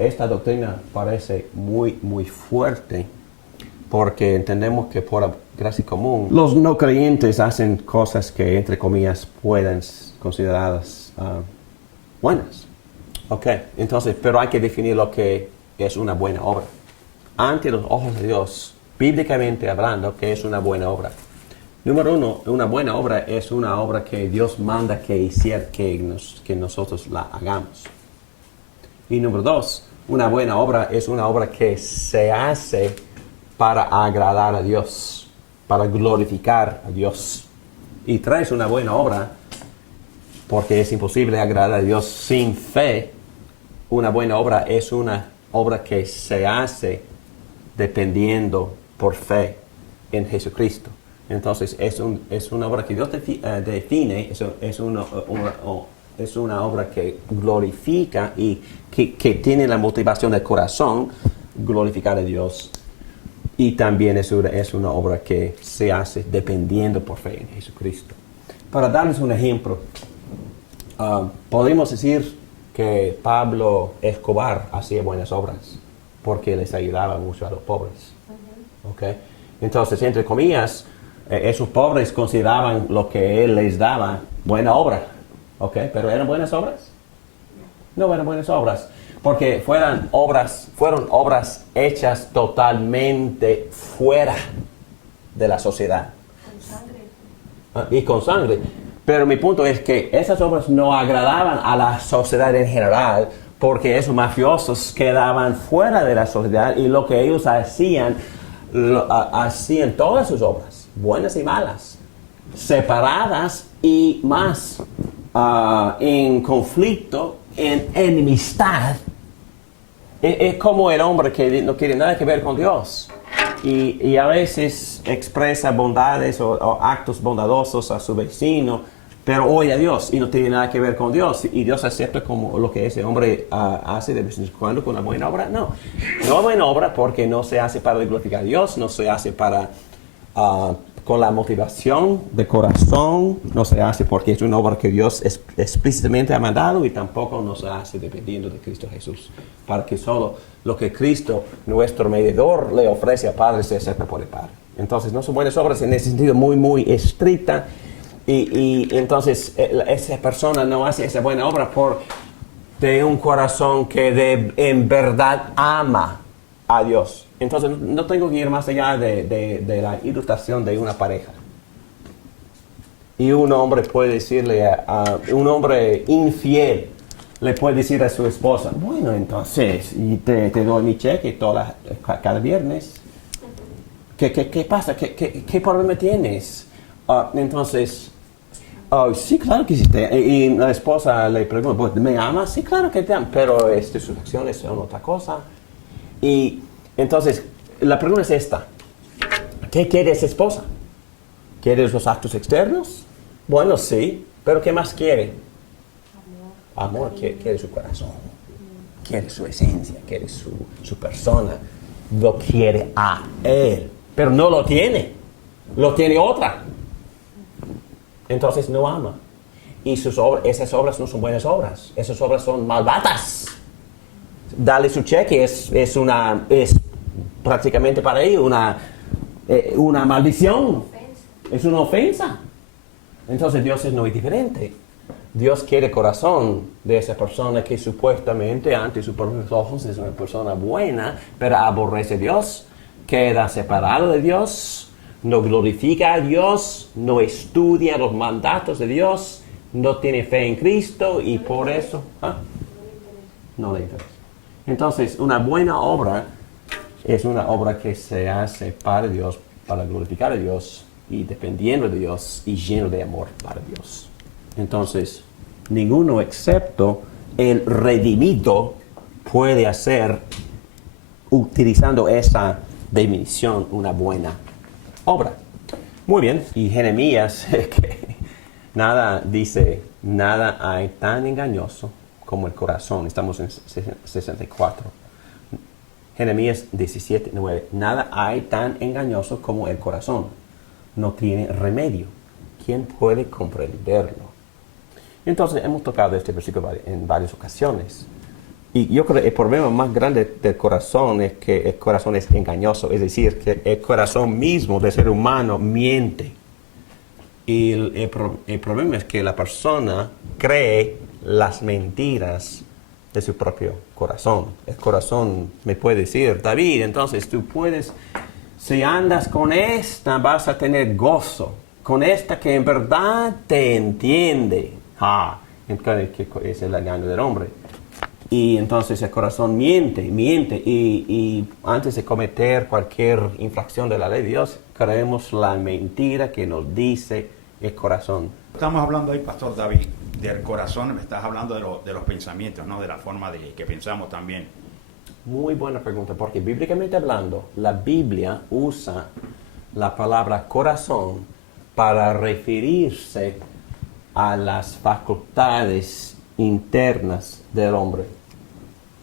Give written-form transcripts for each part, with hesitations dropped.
Esta doctrina parece muy fuerte porque entendemos que por gracia común los no creyentes hacen cosas que entre comillas pueden consideradas buenas. Ok, entonces, pero hay que definir lo que es una buena obra. Ante los ojos de Dios, bíblicamente hablando, ¿qué es una buena obra? Número uno, una buena obra es una obra que Dios manda que nosotros la hagamos. Y número dos, una buena obra es una obra que se hace para agradar a Dios, para glorificar a Dios. Y tres, una buena obra, porque es imposible agradar a Dios sin fe. Una buena obra es una obra que se hace dependiendo por fe en Jesucristo. Entonces es una obra que Dios define, es una obra que glorifica y que tiene la motivación del corazón, glorificar a Dios. Y también es una obra que se hace dependiendo por fe en Jesucristo. Para darles un ejemplo, podemos decir que Pablo Escobar hacía buenas obras porque les ayudaba mucho a los pobres. ¿Okay? Entonces, entre comillas, esos pobres consideraban lo que él les daba buena obra. ¿Okay? ¿Pero eran buenas obras? No eran buenas obras, porque fueron obras hechas totalmente fuera de la sociedad. Con sangre. Y con sangre. Pero mi punto es que esas obras no agradaban a la sociedad en general, porque esos mafiosos quedaban fuera de la sociedad y lo que ellos hacían todas sus obras, buenas y malas, separadas y más en conflicto, en enemistad. Es como el hombre que no quiere nada que ver con Dios y a veces expresa bondades o actos bondadosos a su vecino, pero oye a Dios y no tiene nada que ver con Dios, y Dios acepta como lo que ese hombre hace de vez en cuando con una buena obra. No buena obra, porque no se hace para glorificar a Dios, no se hace para con la motivación de corazón, no se hace porque es una obra que Dios explícitamente ha mandado, y tampoco no se hace dependiendo de Cristo Jesús, para que solo lo que Cristo, nuestro mediador, le ofrece al Padre se acepta por el Padre. Entonces no son buenas obras en ese sentido muy estricta. Y entonces esa persona no hace esa buena obra de un corazón que en verdad ama a Dios. Entonces no tengo que ir más allá de la ilustración de una pareja. Y un hombre puede decirle a un hombre infiel, le puede decir a su esposa, bueno, entonces y te doy mi cheque cada viernes. ¿Qué pasa? ¿Qué problema tienes? Entonces, sí, claro que sí. Y la esposa le pregunta, ¿me amas? Sí, claro que te amo, pero sus acciones son otra cosa. Y entonces, la pregunta es esta. ¿Qué quiere esa esposa? ¿Quiere los actos externos? Bueno, sí, pero ¿qué más quiere? Amor, quiere su corazón, quiere su esencia, quiere su persona. Lo quiere a él, pero no lo tiene. Lo tiene otra. Entonces no ama. Y esas obras no son buenas obras. Esas obras son malvadas. Darle su cheque es prácticamente para ellos una maldición. Es una ofensa. Entonces Dios es muy diferente. Dios quiere el corazón de esa persona que supuestamente ante sus propios ojos es una persona buena, pero aborrece a Dios, queda separado de Dios, no glorifica a Dios, no estudia los mandatos de Dios, no tiene fe en Cristo y por eso no le interesa. Entonces, una buena obra es una obra que se hace para Dios, para glorificar a Dios y dependiendo de Dios y lleno de amor para Dios. Entonces, ninguno excepto el redimido puede hacer, utilizando esa definición, una buena obra. Muy bien, y Jeremías, que nada hay tan engañoso como el corazón. Estamos en 64. Jeremías 17:9. Nada hay tan engañoso como el corazón. No tiene remedio. ¿Quién puede comprenderlo? Entonces hemos tocado este versículo en varias ocasiones. Y yo creo que el problema más grande del corazón es que el corazón es engañoso. Es decir, que el corazón mismo del ser humano miente. Y el problema es que la persona cree las mentiras de su propio corazón. El corazón me puede decir, David, entonces tú puedes, si andas con esta, vas a tener gozo. Con esta que en verdad te entiende. Que es el engaño del hombre. Y entonces el corazón miente. Y antes de cometer cualquier infracción de la ley de Dios, creemos la mentira que nos dice el corazón. Estamos hablando ahí, Pastor David, del corazón, me estás hablando de los pensamientos, ¿no? De la forma de que pensamos también. Muy buena pregunta, porque bíblicamente hablando, la Biblia usa la palabra corazón para referirse a las facultades internas del hombre.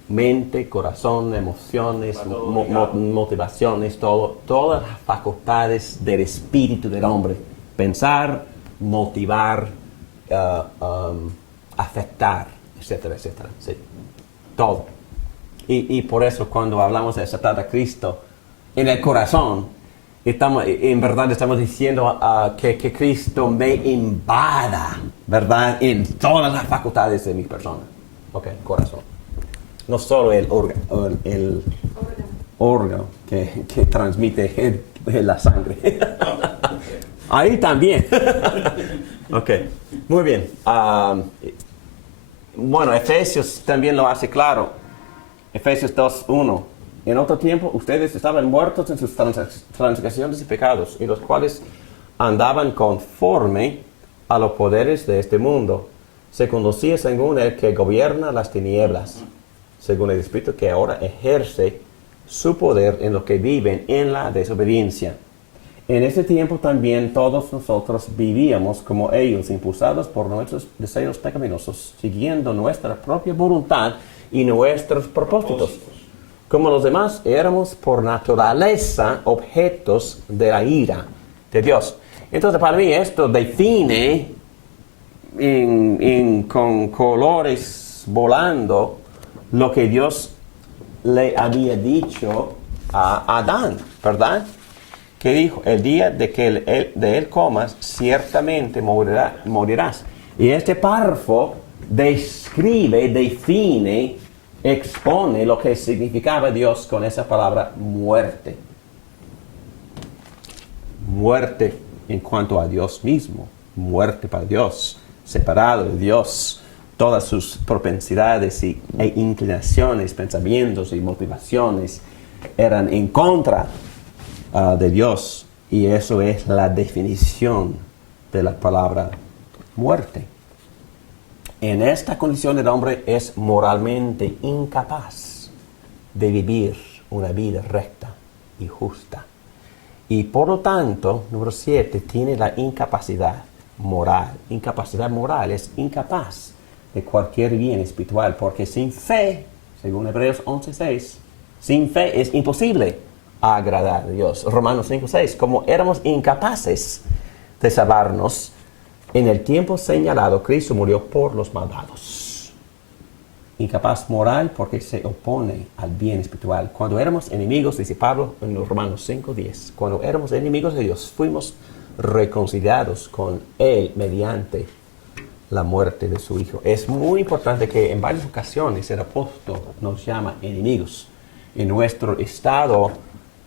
Mente, corazón, emociones, motivaciones, todas las facultades del espíritu del hombre. Pensar, motivar, afectar, etcétera, etcétera. Sí. Todo. Y por eso cuando hablamos de aceptar a Cristo en el corazón, en verdad estamos diciendo que Cristo me invada, ¿verdad? En todas las facultades de mi persona. Ok, corazón. No solo el órgano que transmite la sangre. Ahí también. Ok, muy bien. Bueno, Efesios también lo hace claro. Efesios 2:1. En otro tiempo ustedes estaban muertos en sus transgresiones y pecados, y los cuales andaban conforme a los poderes de este mundo, se conducía según el que gobierna las tinieblas, según el Espíritu que ahora ejerce su poder en los que viven en la desobediencia. En ese tiempo también todos nosotros vivíamos como ellos, impulsados por nuestros deseos pecaminosos, siguiendo nuestra propia voluntad y nuestros propósitos. Como los demás, éramos por naturaleza objetos de la ira de Dios. Entonces, para mí esto define con colores volando lo que Dios le había dicho a Adán, ¿verdad? Que dijo, el día de que de él comas, ciertamente morirás. Y este párrafo describe, define, expone lo que significaba Dios con esa palabra muerte. Muerte en cuanto a Dios mismo, muerte para Dios, separado de Dios. Todas sus propensidades e inclinaciones, pensamientos y motivaciones eran en contra de Dios. Y eso es la definición de la palabra muerte. En esta condición el hombre es moralmente incapaz de vivir una vida recta y justa. Y por lo tanto, número 7, tiene la incapacidad moral. Incapacidad moral es incapaz de cualquier bien espiritual, porque sin fe, según Hebreos 11:6, sin fe es imposible agradar a Dios. Romanos 5:6, como éramos incapaces de salvarnos, en el tiempo señalado, Cristo murió por los malvados. Incapaz moral porque se opone al bien espiritual. Cuando éramos enemigos, dice Pablo en los Romanos 5:10, cuando éramos enemigos de Dios, fuimos reconciliados con Él mediante la muerte de su Hijo. Es muy importante que en varias ocasiones el apóstol nos llama enemigos. En nuestro estado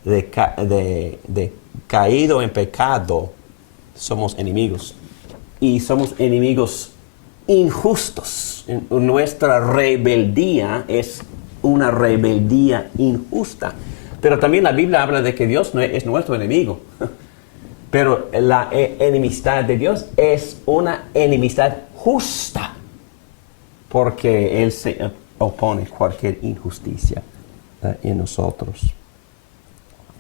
de caído en pecado, somos enemigos. Y somos enemigos injustos. Nuestra rebeldía es una rebeldía injusta. Pero también la Biblia habla de que Dios no es nuestro enemigo. Pero la enemistad de Dios es una enemistad justa. Porque Él se opone a cualquier injusticia en nosotros.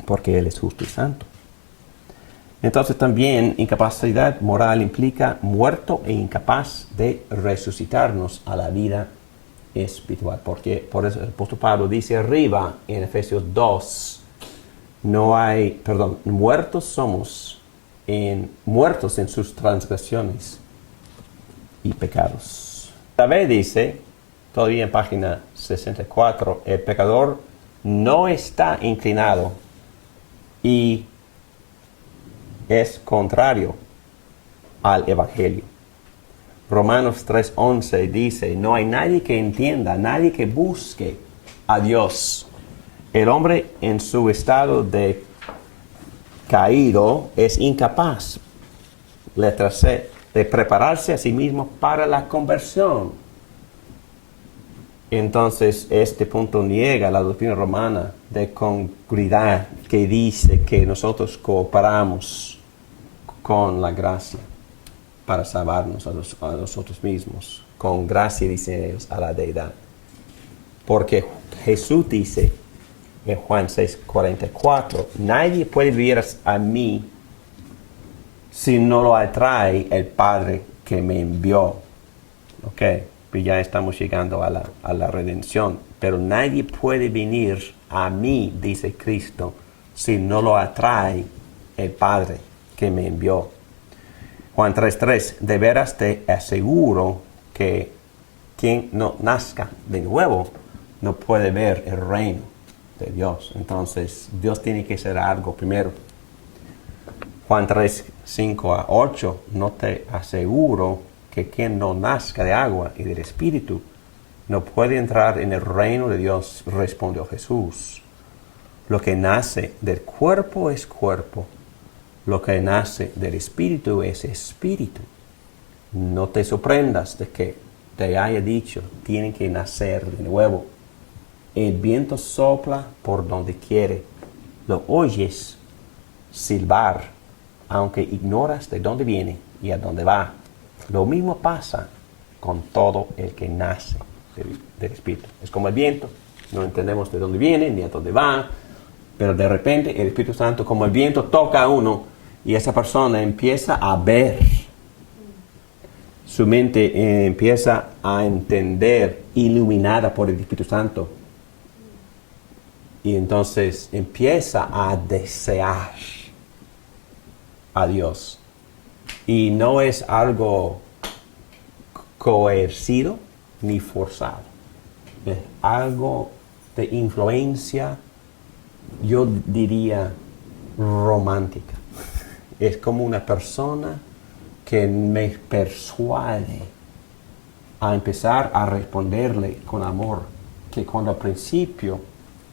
Porque Él es justo y santo. Entonces también incapacidad moral implica muerto e incapaz de resucitarnos a la vida espiritual. Porque por eso el apóstol Pablo dice arriba en Efesios 2, muertos somos, muertos en sus transgresiones y pecados. David dice, todavía en página 64, el pecador no está inclinado y es contrario al Evangelio. Romanos 3:11 dice, no hay nadie que entienda, nadie que busque a Dios. El hombre en su estado de caído es incapaz, letra C, de prepararse a sí mismo para la conversión. Entonces, este punto niega la doctrina romana de congruidad que dice que nosotros cooperamos con la gracia para salvarnos a nosotros mismos. Con gracia, dicen ellos, a la deidad. Porque Jesús dice en Juan 6:44, nadie puede venir a mí si no lo atrae el Padre que me envió. Ok, pues ya estamos llegando a la redención. Pero nadie puede venir a mí, dice Cristo, si no lo atrae el Padre que me envió. Juan 3:3, de veras te aseguro que quien no nazca de nuevo no puede ver el reino de Dios. Entonces, Dios tiene que hacer algo primero. Juan 3:5-8, no te aseguro que quien no nazca de agua y del Espíritu no puede entrar en el reino de Dios, respondió Jesús. Lo que nace del cuerpo es cuerpo. Lo que nace del Espíritu es Espíritu. No te sorprendas de que te haya dicho, tienen que nacer de nuevo. El viento sopla por donde quiere. Lo oyes silbar, aunque ignoras de dónde viene y a dónde va. Lo mismo pasa con todo el que nace del Espíritu. Es como el viento, no entendemos de dónde viene ni a dónde va, pero de repente el Espíritu Santo, como el viento, toca a uno y esa persona empieza a ver. Su mente empieza a entender, iluminada por el Espíritu Santo. Y entonces empieza a desear a Dios. Y no es algo coercido ni forzado. Es algo de influencia, yo diría, romántica. Es como una persona que me persuade a empezar a responderle con amor, que cuando al principio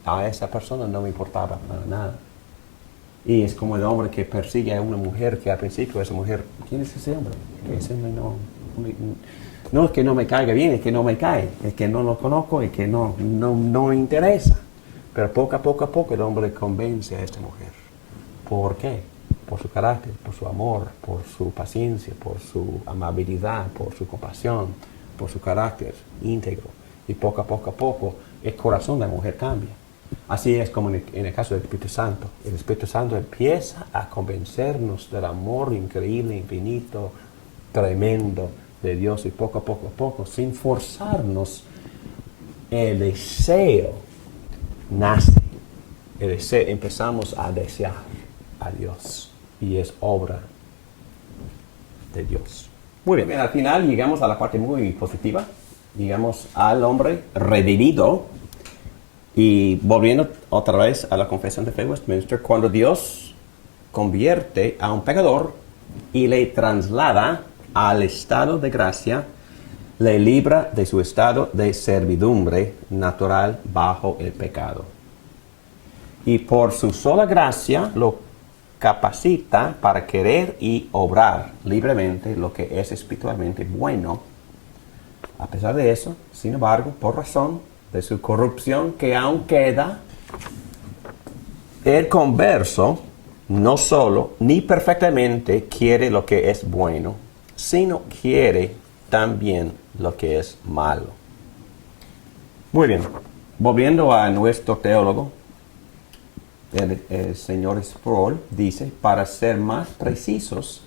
a esa persona no me importaba para nada. Y es como el hombre que persigue a una mujer que al principio esa mujer, ¿quién es ese hombre? Ese hombre no es que no me caiga bien, es que no me cae, es que no lo conozco, es que no me interesa. Pero poco a poco el hombre convence a esta mujer. ¿Por qué? Por su carácter, por su amor, por su paciencia, por su amabilidad, por su compasión, por su carácter íntegro. Y poco a poco el corazón de la mujer cambia. Así es como en el caso del Espíritu Santo. El Espíritu Santo empieza a convencernos del amor increíble, infinito, tremendo de Dios, y poco a poco, sin forzarnos, el deseo nace. El deseo, empezamos a desear a Dios, y es obra de Dios. Muy bien, al final llegamos a la parte muy positiva. Llegamos al hombre redimido. Y volviendo otra vez a la confesión de fe de Westminster, cuando Dios convierte a un pecador y le traslada al estado de gracia, le libra de su estado de servidumbre natural bajo el pecado. Y por su sola gracia lo capacita para querer y obrar libremente lo que es espiritualmente bueno. A pesar de eso, sin embargo, por razón de su corrupción que aún queda, el converso no solo ni perfectamente quiere lo que es bueno, sino quiere también lo que es malo. Muy bien, volviendo a nuestro teólogo, el señor Sproul dice, para ser más precisos,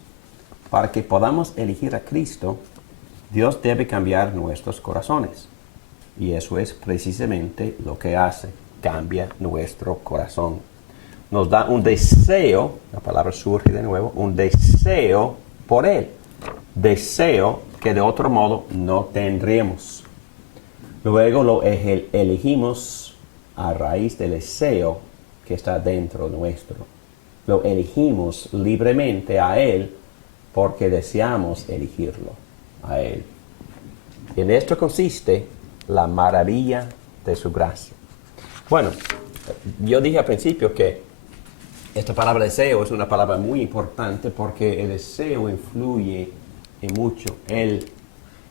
para que podamos elegir a Cristo, Dios debe cambiar nuestros corazones. Y eso es precisamente lo que hace, cambia nuestro corazón. Nos da un deseo, la palabra surge de nuevo, un deseo por Él. Deseo que de otro modo no tendríamos. Luego lo elegimos a raíz del deseo que está dentro nuestro. Lo elegimos libremente a Él porque deseamos elegirlo a Él. En esto consiste la maravilla de su gracia. Bueno, yo dije al principio que esta palabra deseo es una palabra muy importante porque el deseo influye en mucho. El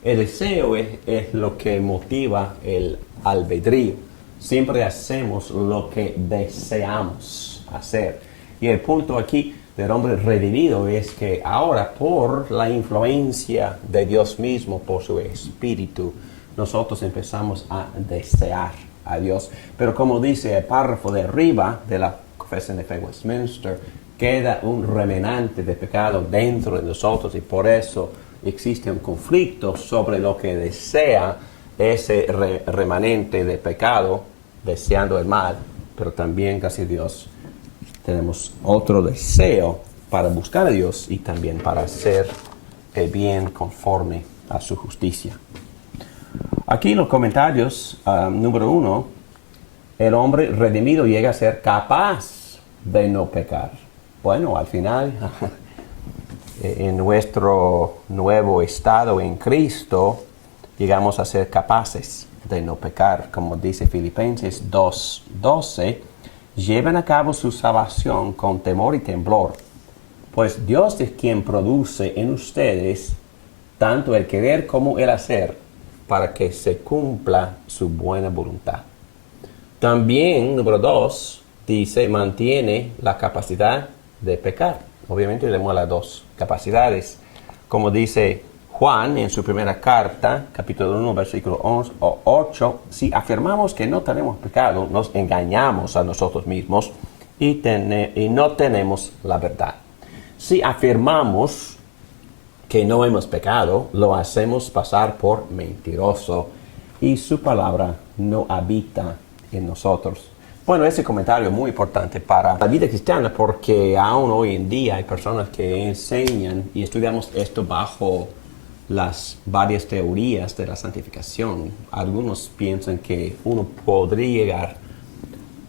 deseo es lo que motiva el albedrío. Siempre hacemos lo que deseamos hacer. Y el punto aquí del hombre redimido es que ahora, por la influencia de Dios mismo, por su Espíritu, nosotros empezamos a desear a Dios. Pero como dice el párrafo de arriba de la Confesión de Fe Westminster, queda un remanente de pecado dentro de nosotros y por eso existe un conflicto sobre lo que desea ese remanente de pecado, deseando el mal, pero también, gracias a Dios, tenemos otro deseo para buscar a Dios y también para hacer el bien conforme a su justicia. Aquí en los comentarios, número 1, el hombre redimido llega a ser capaz de no pecar. Bueno, al final, en nuestro nuevo estado en Cristo, llegamos a ser capaces de no pecar. Como dice Filipenses 2:12, lleven a cabo su salvación con temor y temblor, pues Dios es quien produce en ustedes tanto el querer como el hacer, para que se cumpla su buena voluntad. También, número 2, dice, mantiene la capacidad de pecar. Obviamente tenemos las dos capacidades. Como dice Juan en su primera carta, capítulo 1, versículo 8, si afirmamos que no tenemos pecado, nos engañamos a nosotros mismos y no tenemos la verdad. Si afirmamos que no hemos pecado, lo hacemos pasar por mentiroso y su palabra no habita en nosotros. Bueno, ese comentario es muy importante para la vida cristiana porque aún hoy en día hay personas que enseñan y estudiamos esto bajo las varias teorías de la santificación. Algunos piensan que uno podría llegar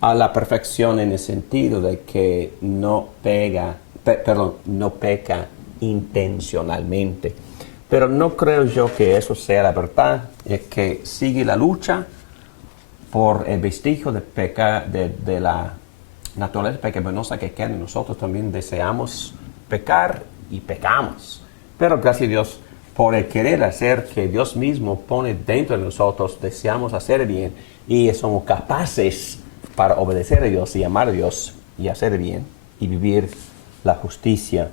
a la perfección en el sentido de que no peca intencionalmente. Pero no creo yo que eso sea la verdad. Es que sigue la lucha por el vestigio de la naturaleza pecaminosa que queda en nosotros. También deseamos pecar y pecamos. Pero gracias a Dios, por el querer hacer que Dios mismo pone dentro de nosotros, deseamos hacer bien y somos capaces para obedecer a Dios y amar a Dios y hacer bien y vivir la justicia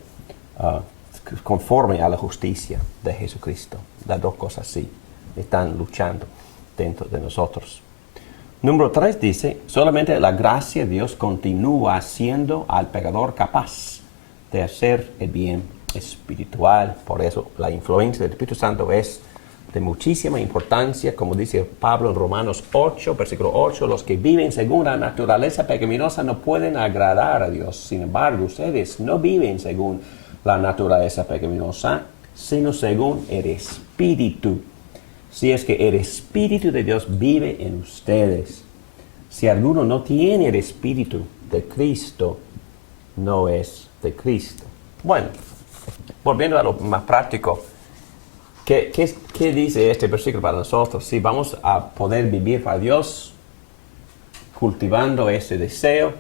conforme a la justicia de Jesucristo. Las dos cosas sí están luchando dentro de nosotros. Número 3 dice, solamente la gracia de Dios continúa haciendo al pecador capaz de hacer el bien espiritual. Por eso la influencia del Espíritu Santo es de muchísima importancia, como dice Pablo en Romanos 8, versículo 8, los que viven según la naturaleza pecaminosa no pueden agradar a Dios. Sin embargo, ustedes no viven según la naturaleza pecaminosa, sino según el Espíritu. Si es que el Espíritu de Dios vive en ustedes. Si alguno no tiene el Espíritu de Cristo, no es de Cristo. Bueno, volviendo a lo más práctico, ¿qué dice este versículo para nosotros? Si vamos a poder vivir para Dios, cultivando ese deseo,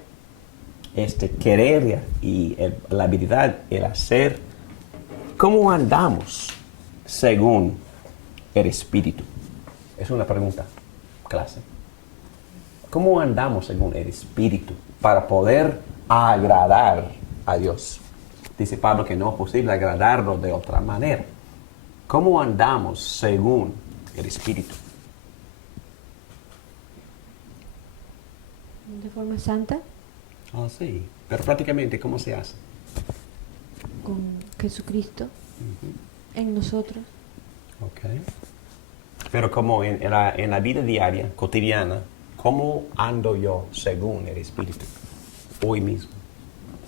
este querer y la habilidad, el hacer, ¿cómo andamos según el Espíritu? Es una pregunta, clase. ¿Cómo andamos según el Espíritu para poder agradar a Dios? Dice Pablo que no es posible agradarlo de otra manera. ¿Cómo andamos según el Espíritu? De forma santa. Oh, sí. Pero prácticamente, ¿cómo se hace? Con Jesucristo en nosotros. Okay. Pero como en la vida diaria, cotidiana, ¿cómo ando yo según el Espíritu? Hoy mismo,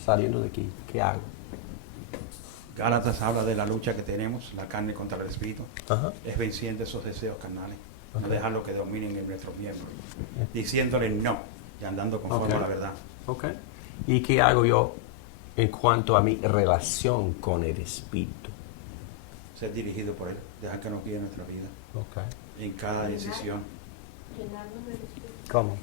saliendo de aquí, ¿qué hago? Gálatas habla de la lucha que tenemos, la carne contra el espíritu. Ajá. Es venciendo esos deseos carnales. No Ok. dejarlo que dominen en nuestros miembros. Diciéndole no y andando conforme Ok. a la verdad. Ok. ¿Y qué hago yo en cuanto a mi relación con el Espíritu? Ser dirigido por Él. Dejar que nos guíe nuestra vida. Ok. En cada decisión. Llenarnos del Espíritu. ¿Cómo?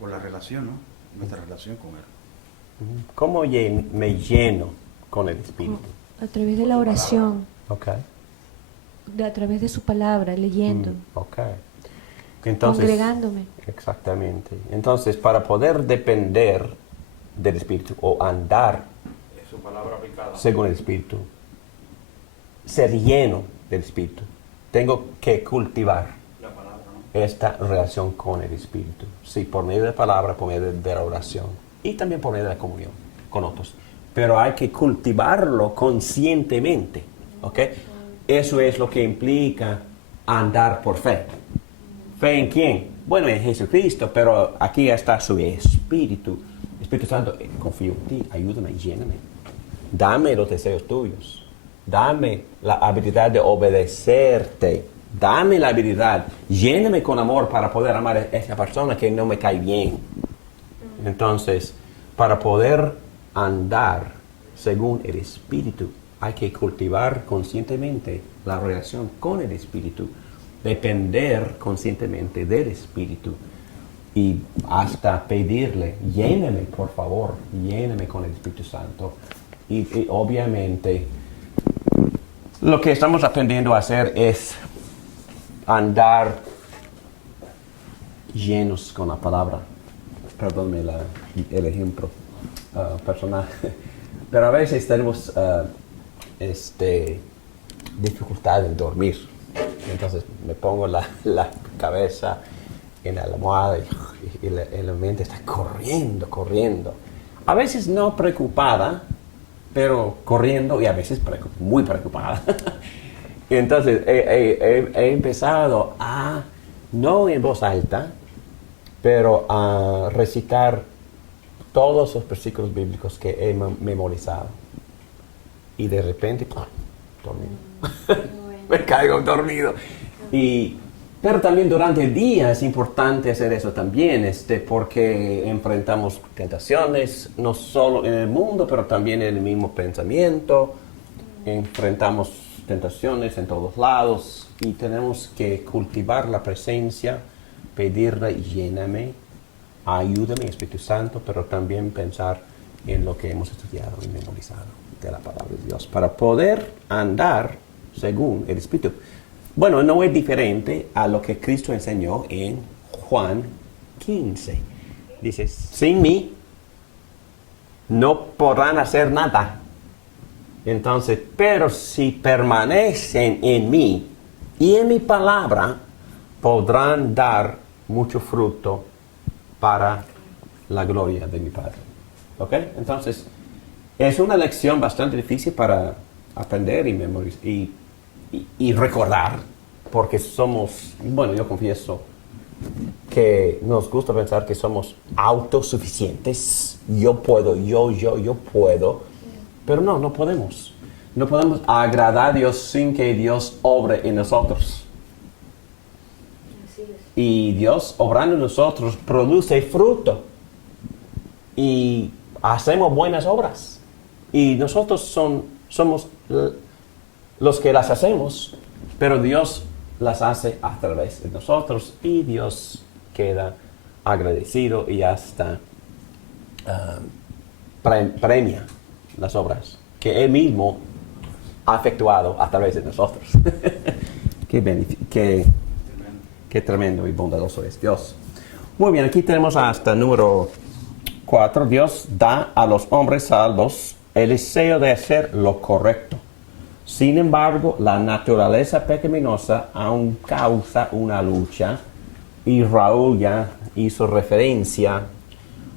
Por la relación, ¿no? Nuestra relación con Él. ¿Cómo me lleno con el Espíritu? A través de la oración, Ok. a través de su palabra, leyendo, Ok. Entonces, congregándome. exactamente. Entonces, para poder depender del Espíritu o andar Es su palabra aplicada. según el Espíritu, ser lleno del Espíritu, tengo que cultivar La palabra, ¿no? esta relación con el Espíritu. Sí, por medio de la palabra, por medio de la oración y también por medio de la comunión con otros. Pero hay que cultivarlo conscientemente, ¿ok? Eso es lo que implica andar por fe. ¿Fe en quién? Bueno, en Jesucristo, pero aquí está su Espíritu. Espíritu Santo, confío en ti, ayúdame, lléname. Dame los deseos tuyos. Dame la habilidad de obedecerte. Dame la habilidad. Lléname con amor para poder amar a esa persona que no me cae bien. Entonces, para poder andar según el Espíritu, hay que cultivar conscientemente la relación con el Espíritu, depender conscientemente del Espíritu y hasta pedirle, lléname por favor, lléname con el Espíritu Santo. Y obviamente lo que estamos aprendiendo a hacer es andar llenos con la palabra. Perdónme el ejemplo personal. Pero a veces tenemos dificultad en dormir. Entonces me pongo la cabeza en la almohada y la mente está corriendo. A veces no preocupada, pero corriendo y a veces muy preocupada. Y entonces he empezado a, no en voz alta, pero a recitar todos los versículos bíblicos que he memorizado. Y de repente, ¡pum!, dormido. Me caigo dormido. Pero también durante el día es importante hacer eso también, porque enfrentamos tentaciones, no solo en el mundo, pero también en el mismo pensamiento. Enfrentamos tentaciones en todos lados y tenemos que cultivar la presencia, pedirle, lléname, ayúdame, Espíritu Santo, pero también pensar en lo que hemos estudiado y memorizado de la palabra de Dios para poder andar según el Espíritu. Bueno, no es diferente a lo que Cristo enseñó en Juan 15. Dice, sin mí no podrán hacer nada. Entonces, pero si permanecen en mí y en mi palabra, podrán dar mucho fruto para la gloria de mi Padre. ¿Ok? Entonces, es una lección bastante difícil para aprender y memorizar y recordar, porque somos, bueno, yo confieso que nos gusta pensar que somos autosuficientes. Yo puedo, yo puedo. Pero no podemos. No podemos agradar a Dios sin que Dios obre en nosotros. Así es. Y Dios, obrando en nosotros, produce fruto. Y hacemos buenas obras. Y nosotros somos los que las hacemos, pero Dios las hace a través de nosotros. Y Dios queda agradecido y hasta premia las obras que Él mismo ha efectuado a través de nosotros. Qué tremendo y bondadoso es Dios. Muy bien, aquí tenemos hasta número 4. Dios da a los hombres salvos el deseo de hacer lo correcto. Sin embargo, la naturaleza pecaminosa aún causa una lucha, y Raúl ya hizo referencia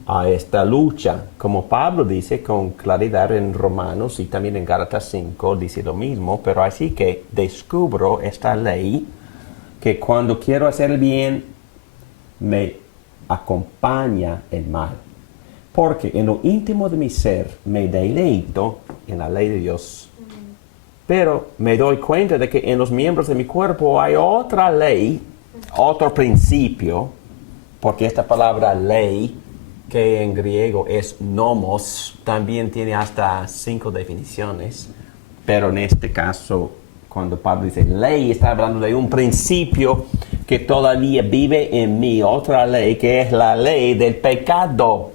a esta lucha. Como Pablo dice con claridad en Romanos y también en Gálatas 5, dice lo mismo, pero así que descubro esta ley que cuando quiero hacer el bien, me acompaña el mal. Porque en lo íntimo de mi ser me deleito en la ley de Dios. Pero me doy cuenta de que en los miembros de mi cuerpo hay otra ley, otro principio, porque esta palabra ley, que en griego es nomos, también tiene hasta 5 definiciones. Pero en este caso, cuando Pablo dice ley, está hablando de un principio que todavía vive en mí, otra ley que es la ley del pecado.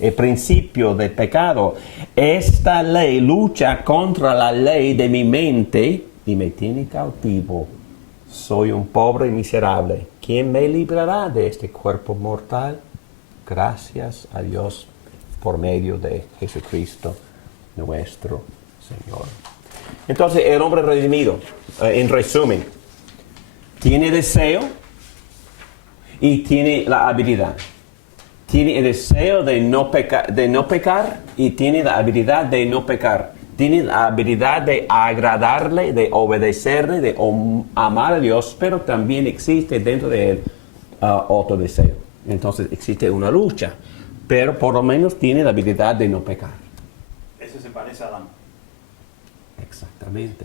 El principio del pecado. Esta ley lucha contra la ley de mi mente y me tiene cautivo. Soy un pobre y miserable. ¿Quién me librará de este cuerpo mortal? Gracias a Dios por medio de Jesucristo nuestro Señor. Entonces, el hombre redimido, en resumen, tiene deseo y tiene la habilidad. Tiene el deseo de no pecar y tiene la habilidad de no pecar. Tiene la habilidad de agradarle, de obedecerle, de amar a Dios, pero también existe dentro de él otro deseo. Entonces existe una lucha, pero por lo menos tiene la habilidad de no pecar. Eso se parece a Adán. Exactamente.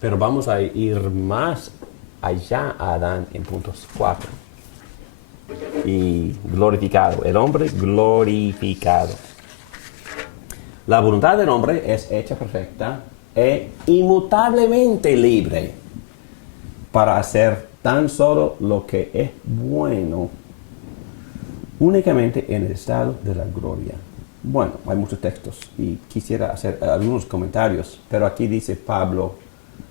Pero vamos a ir más allá a Adán en puntos 4. Y glorificado, el hombre glorificado. La voluntad del hombre es hecha perfecta e inmutablemente libre para hacer tan solo lo que es bueno, únicamente en el estado de la gloria. Bueno, hay muchos textos y quisiera hacer algunos comentarios, pero aquí dice Pablo,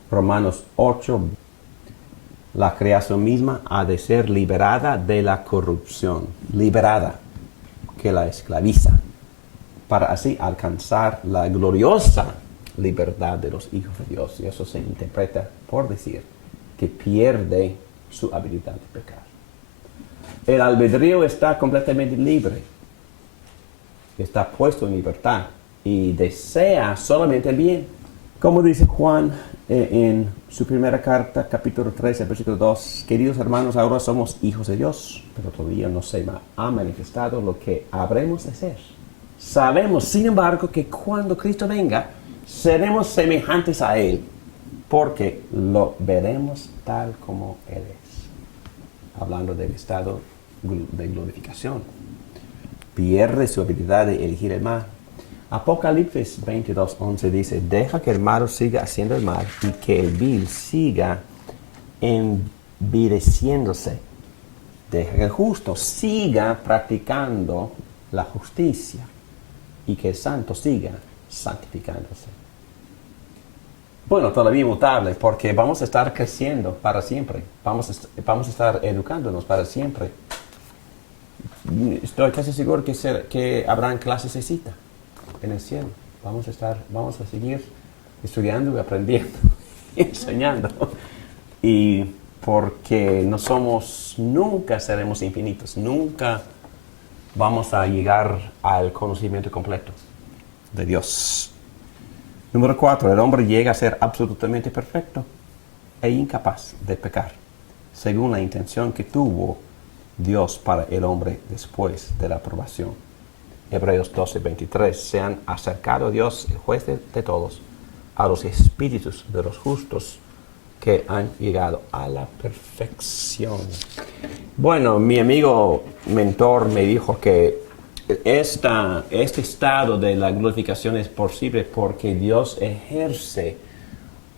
Romanos 8, la creación misma ha de ser liberada de la corrupción, liberada, que la esclaviza, para así alcanzar la gloriosa libertad de los hijos de Dios. Y eso se interpreta por decir que pierde su habilidad de pecar. El albedrío está completamente libre, está puesto en libertad y desea solamente el bien. Como dice Juan en su primera carta, capítulo 13, versículo 2, queridos hermanos, ahora somos hijos de Dios, pero todavía no se ha manifestado lo que habremos de ser. Sabemos, sin embargo, que cuando Cristo venga, seremos semejantes a Él, porque lo veremos tal como Él es. Hablando del estado de glorificación. Pierde su habilidad de elegir el mal. Apocalipsis 22:11 dice, deja que el malo siga haciendo el mal y que el vil siga envileciéndose. Deja que el justo siga practicando la justicia y que el santo siga santificándose. Bueno, todavía inmutable, porque vamos a estar creciendo para siempre. Vamos a estar educándonos para siempre. Estoy casi seguro que habrán clases de cita en el cielo. Vamos a seguir estudiando y aprendiendo y enseñando. Y porque nunca seremos infinitos, nunca vamos a llegar al conocimiento completo de Dios. Número 4, el hombre llega a ser absolutamente perfecto e incapaz de pecar, según la intención que tuvo Dios para el hombre después de la aprobación. Hebreos 12:23, se han acercado a Dios, el juez de todos, a los espíritus de los justos que han llegado a la perfección. Bueno, mi amigo mentor me dijo que este estado de la glorificación es posible porque Dios ejerce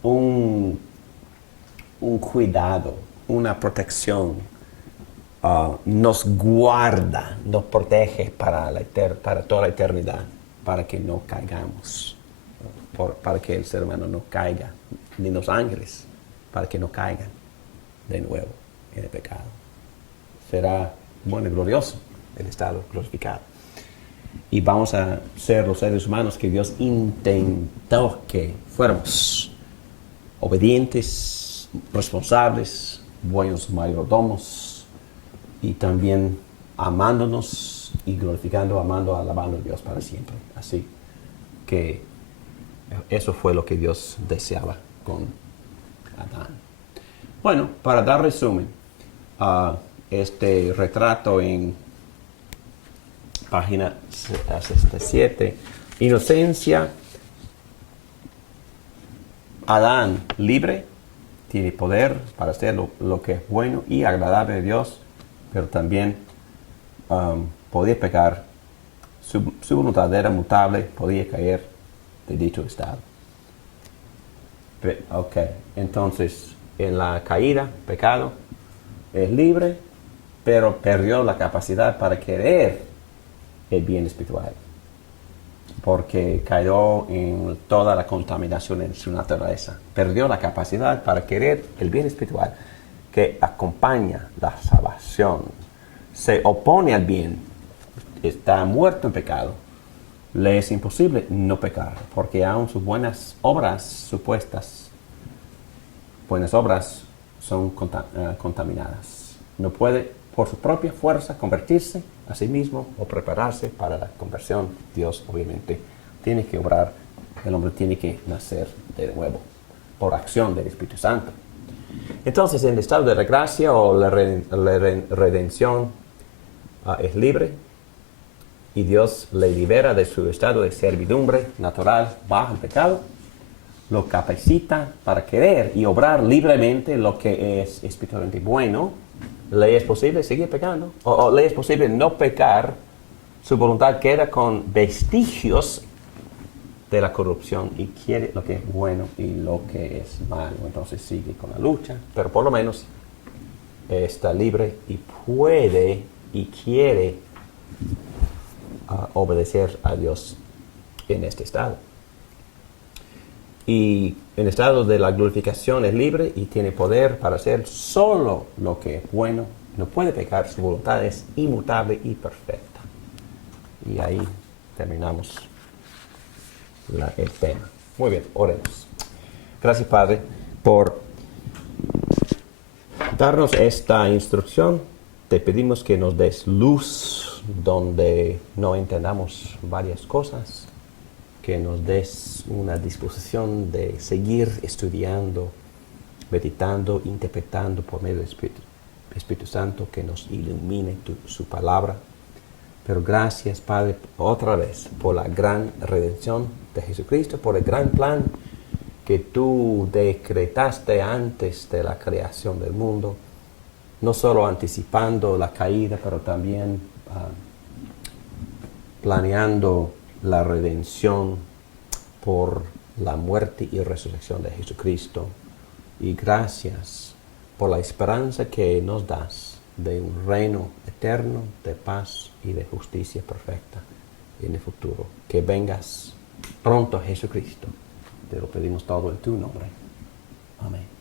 un cuidado, una protección, nos guarda, nos protege para toda la eternidad, para que no caigamos, para que el ser humano no caiga, ni los ángeles, para que no caigan de nuevo en el pecado. Será bueno y glorioso el estado glorificado. Y vamos a ser los seres humanos que Dios intentó que fuéramos obedientes, responsables, buenos mayordomos y también amándonos y glorificando, amando, alabando a Dios para siempre. Así que eso fue lo que Dios deseaba con Adán. Bueno, para dar resumen, este retrato en página 67, inocencia, Adán libre, tiene poder para hacer lo que es bueno y agradable a Dios, pero también podía pecar, su voluntad era mutable, podía caer de dicho estado. Ok, entonces en la caída, pecado, es libre, pero perdió la capacidad para querer el bien espiritual, porque cayó en toda la contaminación en su naturaleza. Perdió la capacidad para querer el bien espiritual que acompaña la salvación. Se opone al bien, está muerto en pecado. Le es imposible no pecar, porque aun sus buenas obras supuestas, buenas obras, son contaminadas. No puede por su propia fuerza convertirse a sí mismo o prepararse para la conversión. Dios obviamente tiene que obrar, el hombre tiene que nacer de nuevo por acción del Espíritu Santo. Entonces, en el estado de la gracia o la redención es libre y Dios le libera de su estado de servidumbre natural bajo el pecado, lo capacita para querer y obrar libremente lo que es espiritualmente bueno. Le es posible seguir pecando, o le es posible no pecar, su voluntad queda con vestigios de la corrupción y quiere lo que es bueno y lo que es malo. Entonces sigue con la lucha, pero por lo menos está libre y puede y quiere obedecer a Dios en este estado. Y en el estado de la glorificación es libre y tiene poder para hacer solo lo que es bueno. No puede pecar, su voluntad es inmutable y perfecta. Y ahí terminamos el tema. Muy bien, oremos. Gracias, Padre, por darnos esta instrucción. Te pedimos que nos des luz donde no entendamos varias cosas, que nos des una disposición de seguir estudiando, meditando, interpretando por medio del Espíritu Santo, que nos ilumine su palabra. Pero gracias, Padre, otra vez por la gran redención de Jesucristo, por el gran plan que tú decretaste antes de la creación del mundo, no solo anticipando la caída, pero también planeando la redención por la muerte y resurrección de Jesucristo. Y gracias por la esperanza que nos das de un reino eterno de paz y de justicia perfecta en el futuro. Que vengas pronto, Jesucristo. Te lo pedimos todo en tu nombre. Amén.